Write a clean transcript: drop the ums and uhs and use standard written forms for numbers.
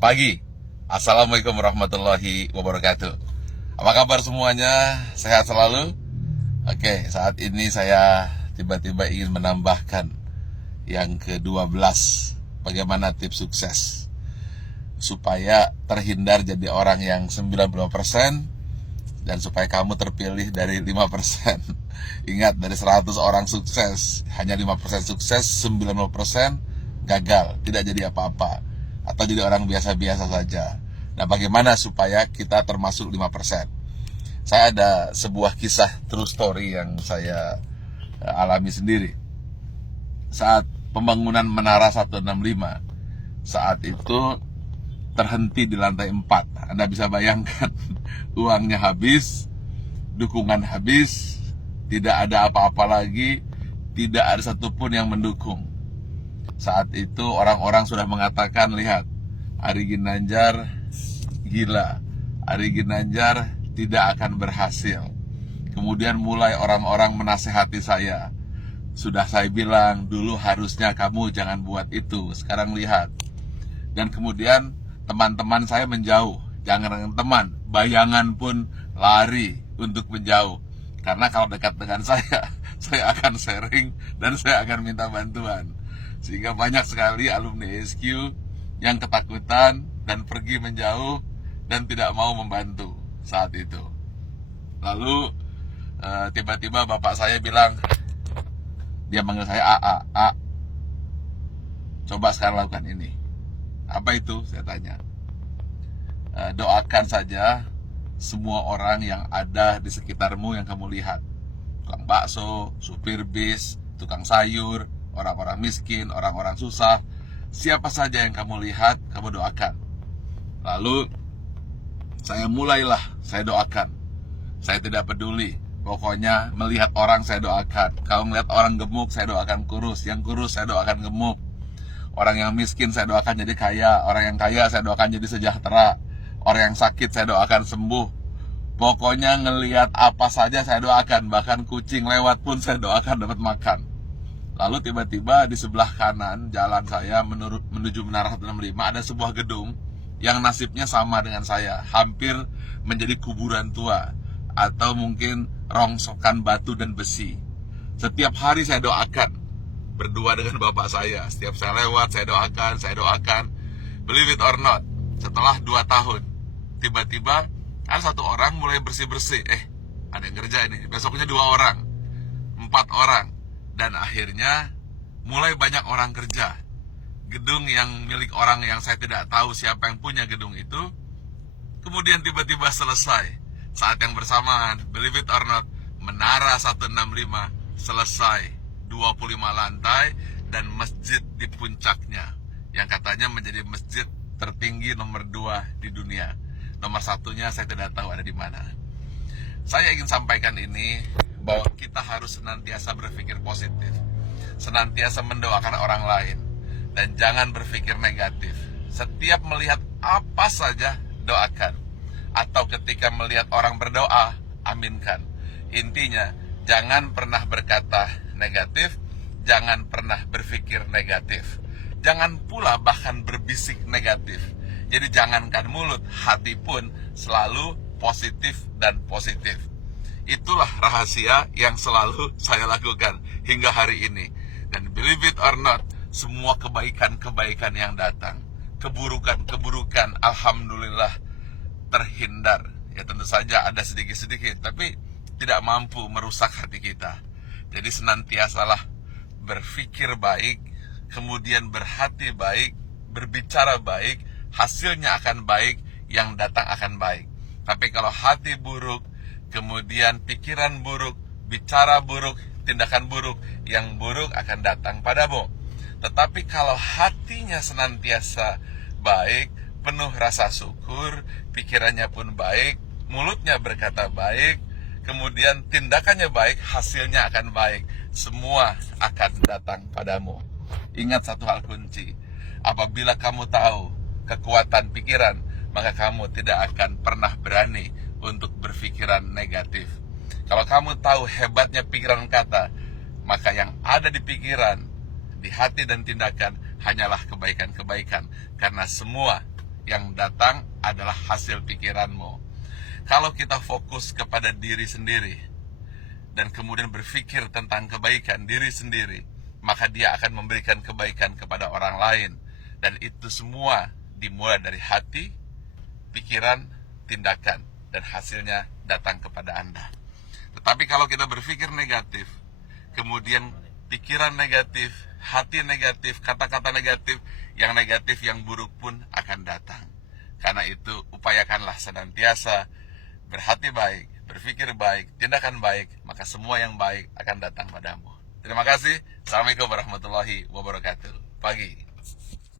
pagi. Assalamualaikum warahmatullahi wabarakatuh. Apa kabar semuanya? Sehat selalu? Oke, saat ini saya tiba-tiba ingin menambahkan yang ke-12. Bagaimana tips sukses supaya terhindar jadi orang yang 90% dan supaya kamu terpilih dari 5%. Ingat, dari 100 orang sukses, hanya 5% sukses, 90% gagal, tidak jadi apa-apa, atau jadi orang biasa-biasa saja. Nah, bagaimana supaya kita termasuk 5%? Saya ada sebuah kisah true story yang saya alami sendiri. Saat pembangunan Menara 165, saat itu terhenti di lantai 4. Anda bisa bayangkan, uangnya habis, dukungan habis, tidak ada apa-apa lagi, tidak ada satupun yang mendukung. Saat itu orang-orang sudah mengatakan, lihat, Ari Ginanjar gila, Ari Ginanjar tidak akan berhasil. Kemudian mulai orang-orang menasehati saya. Sudah saya bilang, dulu harusnya kamu jangan buat itu, sekarang lihat. Dan kemudian teman-teman saya menjauh. Jangan teman, bayangan pun lari untuk menjauh. Karena kalau dekat dengan saya akan sharing dan saya akan minta bantuan. Sehingga banyak sekali alumni SQ yang ketakutan dan pergi menjauh dan tidak mau membantu saat itu. Lalu tiba-tiba bapak saya bilang, dia manggil saya A, coba sekarang lakukan ini. Apa itu? Saya tanya. Doakan saja semua orang yang ada di sekitarmu yang kamu lihat. Tukang bakso, supir bis, tukang sayur, orang-orang miskin, orang-orang susah. Siapa saja yang kamu lihat, kamu doakan. Lalu saya mulailah, saya doakan. Saya tidak peduli. Pokoknya melihat orang saya doakan. Kalau melihat orang gemuk, saya doakan kurus. Yang kurus saya doakan gemuk. Orang yang miskin saya doakan jadi kaya. Orang yang kaya saya doakan jadi sejahtera. Orang yang sakit saya doakan sembuh. Pokoknya ngelihat apa saja saya doakan. Bahkan kucing lewat pun saya doakan dapat makan. Lalu tiba-tiba di sebelah kanan jalan saya menuju Menara 165 ada sebuah gedung yang nasibnya sama dengan saya. Hampir menjadi kuburan tua. Atau mungkin rongsokan batu dan besi. Setiap hari saya doakan. Berdua dengan bapak saya. Setiap saya lewat, saya doakan. Believe it or not, setelah 2 tahun, tiba-tiba ada satu orang mulai bersih-bersih. Ada yang kerja ini. Besoknya 2 orang, 4 orang. Dan akhirnya mulai banyak orang kerja. Gedung yang milik orang yang saya tidak tahu siapa yang punya gedung itu, kemudian tiba-tiba selesai. Saat yang bersamaan, believe it or not, Menara 165 selesai. 25 lantai dan masjid di puncaknya yang katanya menjadi masjid tertinggi nomor 2 di dunia. Nomor 1-nya saya tidak tahu ada di mana. Saya ingin sampaikan ini bahwa kita harus senantiasa berpikir positif, senantiasa mendoakan orang lain, dan jangan berpikir negatif. Setiap melihat apa saja doakan, atau ketika melihat orang berdoa, aminkan. Intinya, jangan pernah berkata negatif, jangan pernah berpikir negatif, jangan pula bahkan berbisik negatif. Jadi jangankan mulut, hati pun selalu positif dan positif. Itulah rahasia yang selalu saya lakukan hingga hari ini. Dan believe it or not, semua kebaikan-kebaikan yang datang, keburukan-keburukan, alhamdulillah terhindar. Ya tentu saja ada sedikit-sedikit, tapi tidak mampu merusak hati kita. Jadi senantiasalah berpikir baik, kemudian berhati baik, berbicara baik, hasilnya akan baik, yang datang akan baik. Tapi kalau hati buruk, kemudian pikiran buruk, bicara buruk, tindakan buruk, yang buruk akan datang padamu. Tetapi kalau hatinya senantiasa baik, penuh rasa syukur, pikirannya pun baik, mulutnya berkata baik, kemudian tindakannya baik, hasilnya akan baik. Semua akan datang padamu. Ingat satu hal kunci. Apabila kamu tahu kekuatan pikiran, maka kamu tidak akan pernah berani untuk berpikiran negatif. Kalau kamu tahu hebatnya pikiran kata, maka yang ada di pikiran, di hati dan tindakan hanyalah kebaikan-kebaikan. Karena semua yang datang adalah hasil pikiranmu. Kalau kita fokus kepada diri sendiri dan kemudian berpikir tentang kebaikan diri sendiri, maka dia akan memberikan kebaikan kepada orang lain. Dan itu semua dimulai dari hati, pikiran, tindakan, dan hasilnya datang kepada Anda. Tetapi kalau kita berpikir negatif, kemudian pikiran negatif, hati negatif, kata-kata negatif, yang buruk pun akan datang. Karena itu upayakanlah senantiasa berhati baik, berpikir baik, tindakan baik, maka semua yang baik akan datang padamu. Terima kasih. Assalamualaikum warahmatullahi wabarakatuh. Pagi.